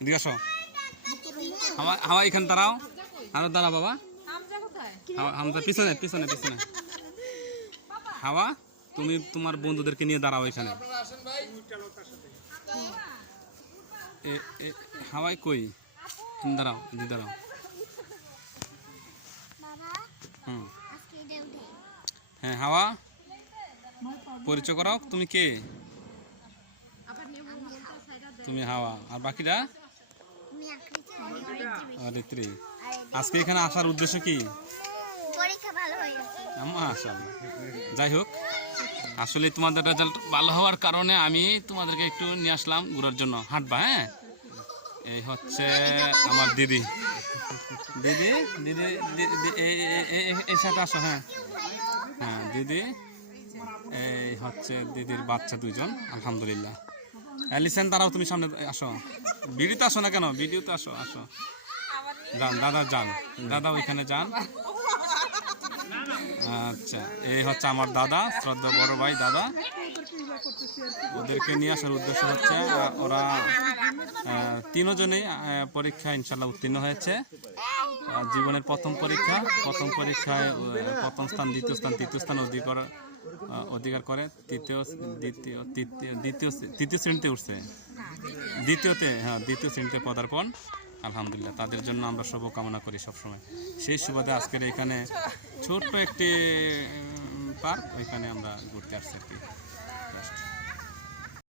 এদিকে আসো। হাওয়া হাওয়া এখানে দাঁড়াও, আরো দাঁড়াও বাবা। হামজা পিছনে পিছনে পিছনে। হাওয়া তুমি তোমার বন্ধুদেরকে নিয়ে দাঁড়াও এখানে। হাওয়াই কই? তুমি দাঁড়াও, এদিকে দাঁড়াও। হুম, হ্যাঁ হাওয়া পরিচয় করাও, তুমি কে? তুমি হাওয়া, আর বাকিরা? ঋত্রি। আজকে এখানে আসার উদ্দেশ্য কি? যাই হোক, আসলে তোমাদের রেজাল্ট ভালো হওয়ার কারণে আমি তোমাদেরকে একটু নিয়ে আসলাম ঘোরার জন্য। হাঁটবা? হ্যাঁ, এই হচ্ছে আমার দিদি। দিদি দিদি এই সাথে আসো। হ্যাঁ হ্যাঁ দিদি, এই হচ্ছে দিদির বাচ্চা দুইজন, আলহামদুলিল্লাহ। লিসেন, দাঁড়াও, তুমি সামনে আসো। ভিডিওতে আসো না কেন? ভিডিওতে আসো, আসো। যান দাদা, যান দাদা, ওইখানে যান। আচ্ছা, এই হচ্ছে আমার দাদা, শ্রদ্ধা বড় ভাই দাদা। ওদেরকে নিয়ে আসার উদ্দেশ্য হচ্ছে ওরা তিনজনেই পরীক্ষা ইনশাল্লাহ উত্তীর্ণ হয়েছে। জীবনের প্রথম পরীক্ষায় প্রথম স্থান, দ্বিতীয় স্থান, তৃতীয় স্থান অধিকার করে তৃতীয় শ্রেণীতে উঠছে। দ্বিতীয় শ্রেণীতে পদার্পণ, আলহামদুলিল্লাহ। তাদের জন্য আমরা শুভকামনা করি সবসময়। সেই সুবাদে আজকের এখানে ছোট্ট একটি পার্ক, ওইখানে আমরা ঘুরতে আসছি আর কি।